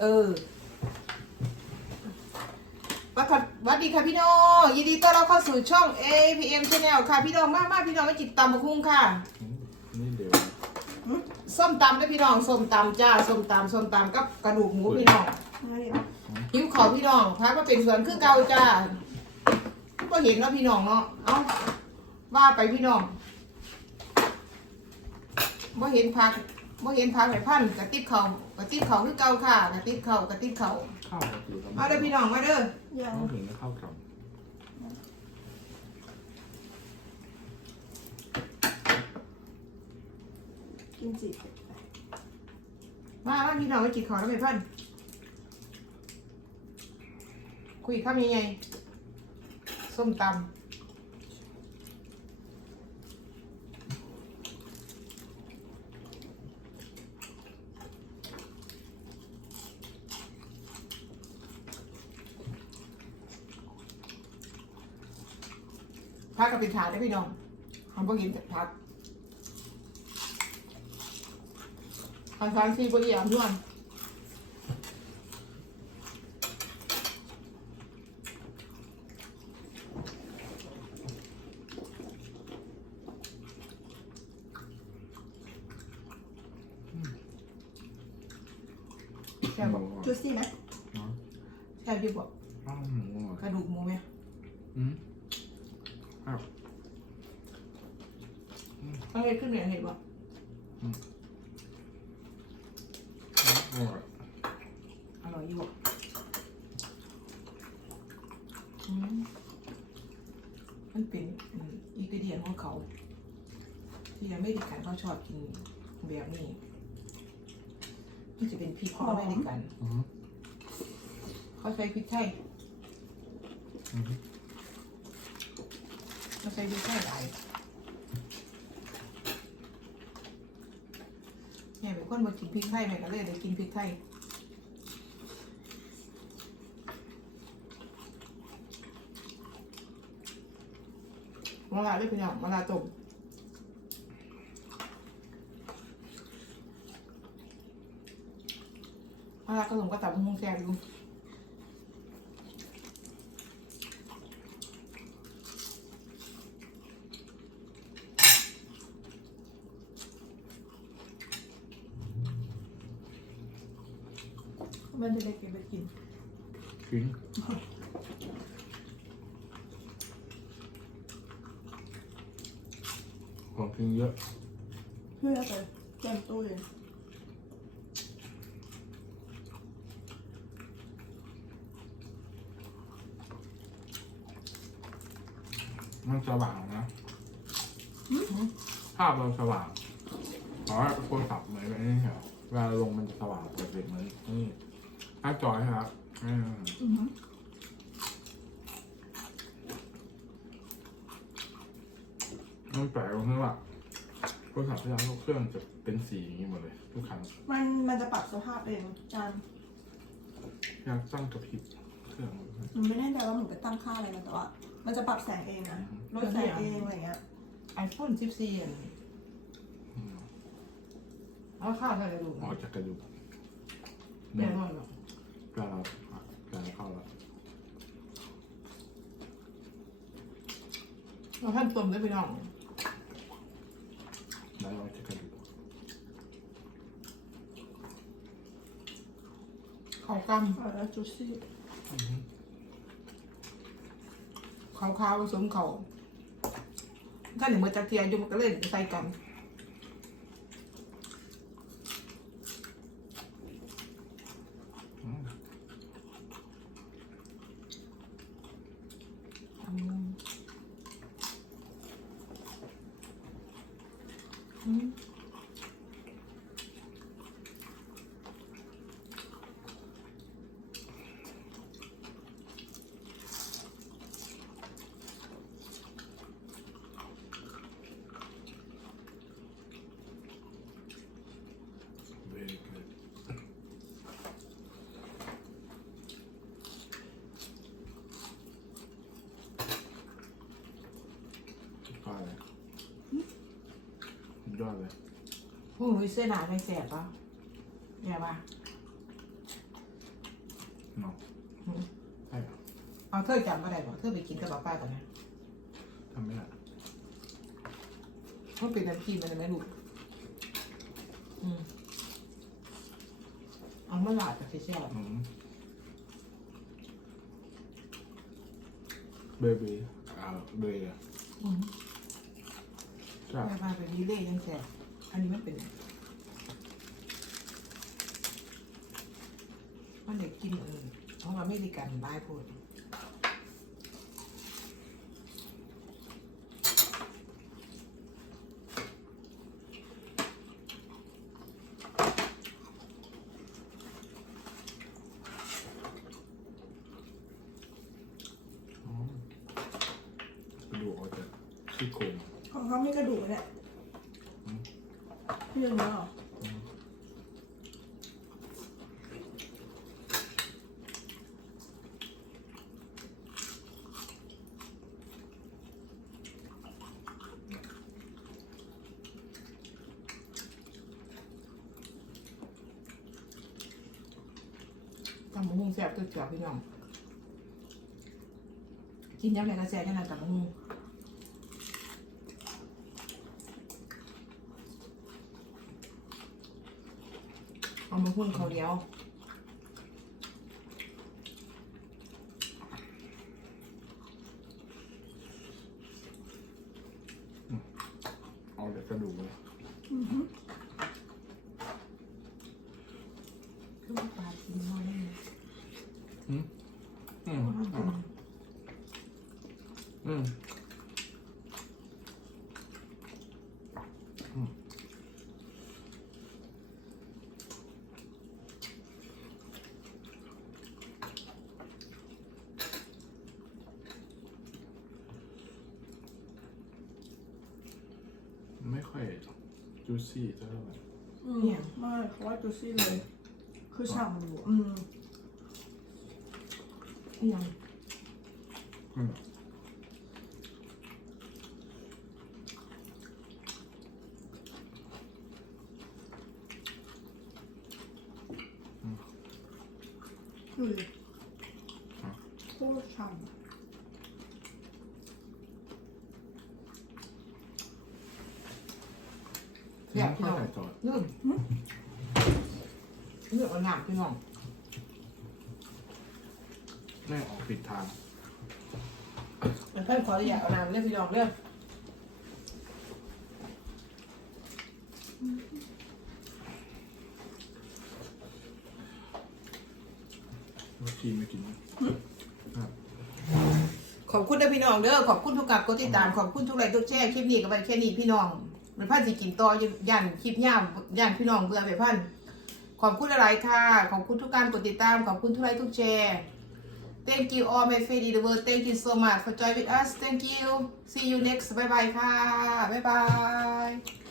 เออวัสดีวัสดีค่ะพี่น้องยินดีต้อนรับเข้าสู่ช่อง APM Channel ค่ะพี่น้องมากมากพี่น้องไม่จิตตำมะคุ้งค่ะ นี่เดี๋ยวส้มตำด้วยพี่น้องส้มตำจ้าส้มตำส้มตำกับกระดูกหมูพี่น้องหิวขอพี่น้องพามาเป็นสวนคือเก่าจ้าก็เห็นเนาะพี่น้องเนาะเอาว่าไปพี่น้องบ่เห็นพักบ่เห็นพักไหนพันกระติบเขา กระติบเขาคือเก่าค่ะกระติบเขากระติบเขาข้าวอยู่ทำไมมาเด้อพี่น้องมาเด้อยังต้องถึงจะเข้ากับกินจิมาว่าพี่น้องไปกินข้าวแล้วไหมพันคุยข้ามยังไงส้มตำ พักก็เป็นถาดได้อพี่น้องทำพวกกินแต่พักทางทางที่บริยามด้วยแซ่บหบมูอกอะจุซี่ไหมเนาะแซ่บดีบอกข้าวหมูอะกระดูกหมูไหม อืมข้าว ต้อง เลยขึ้นเหนือเห็นบอกอร่อยอร่อยอยู่บอกอืมมันเป็นอืมอีกเดียนของเขา ที่ยังไม่ได้กันเขาชอบกินแบบนี้มันจะเป็นพริกของอเมริกัน อืมเขาใช้พริกไทยอืมเขาใช้พริกไทยหลายแม่เป็น คนมากินพริกไทยแม่ก็เลยได้กินพริกไทยมะลาด้วยพี่น้องมะลาต้มมะระก็ลงก็ตับมุ้งแซ่บอยู่ มันจะได้เก็บไปกินกินของกินเยอะ เพื่อไปแกมตู้เลยมันสว่างนะภาพเราสว่างเพราะว่าโทรศัพท์เหมือนไอ้นี่เหรอเวลาลงมันจะสว่างเปิดเด็กเหมือนนี่หน้าจอใช่ไหมครับอืมอือหือมันแปลกตรงที่ว่าโทรศัพท์ที่เราเครื่องจะเป็นสีอย่างนี้หมดเลยทุกครั้งมันมันจะปรับสภาพเองจานอยากตั้งกระพริบเครื่องหนูไม่แน่ใจว่าหนูไปตั้งค่าอะไรมาแต่ว่ามันจะปรับแสงเองนะลดแสงเองอะไรเงี้ยไอโฟน14อันอืมเอาข้าวใส่กระดูกออกจากกระดูกแน่นอนหรอก กล้าเรากล้าเข้าแล้วเราท่านต้มได้พี่น้องแล้วออกจากกระดูกข้าวกเออแล้วจุซี่ำข้าวขาวผสมข้าวถ้าหนึ่งมาจากเทียอยู่มันก็เลยใส่กัน อืมยอดเลย พวกหนูเสื้อหนาไม่แสบปะแย่ปะเนาะอืมใช่เหรอเอาเธอจำไม่ได้บ่เธอไปกินกับป้าก่อนนะทำไม่ได้มันเป็นน้ำจิ้มมันไหมลูกอืมเอามาลาดกับเชี่ยวอืมเบบีอ่าเบย์อะๆอืมใช่ไปไปไปดีเล่ยังแสบ อันนี้มันเป็นมันเด็กกินเออเพราะว่าไม่ได้กันบ้ายพูดอ๋อไปดูเอาแต่ซี่โครงของเขามีกระดูกเนี่ยอืม พี่ยังเนาะตำมะฮุ่งแซ่บตัวเจียวพี่น้อง กินยังไงก็แซ่บยังไงตำ มะฮุ่งเอามาหุ้นเขาวเหลียวเอาแต่กระดูกเลย อือหือ คือว่าปลากินน้อยเลย อืมอืมอะอืมอืมไม่ ค่อยจูซี่เท่าไหร่อืมไม่เขาว่าจูซี่เลย คือฉ่ำอยู่อืมนี่ยังอืมดูดิโคตรฉ่ำ ซ่บพี่ไม่น้องใส่ซอสนึ่งเลือกเอาหนักพี่น้องแม่ออกผิดทางเดี๋ยวเพื่อนขออนุญาตเอาน้ำเรียกพี่น้องเรียกรสชีไม่กินครับขอบคุณนะพี่น้องเด้อขอบคุณทุกการกดติดตามขอบคุณทุกไลค์ทุกแชร์คลิปนี้ก็ไปแค่นี้พี่น้อง เป็นพันสิกินต่อย่านคลิปย่ามย่านพี่น้องเบื่อไปพันขอบคุณอะไรค่ะ ขอบคุณทุกการกดติดตาม ขอบคุณทุกไลค์ทุกแชร์ Thank you all my friend in the world Thank you so much for joining with us Thank you See you next Bye bye ค่ะ Bye bye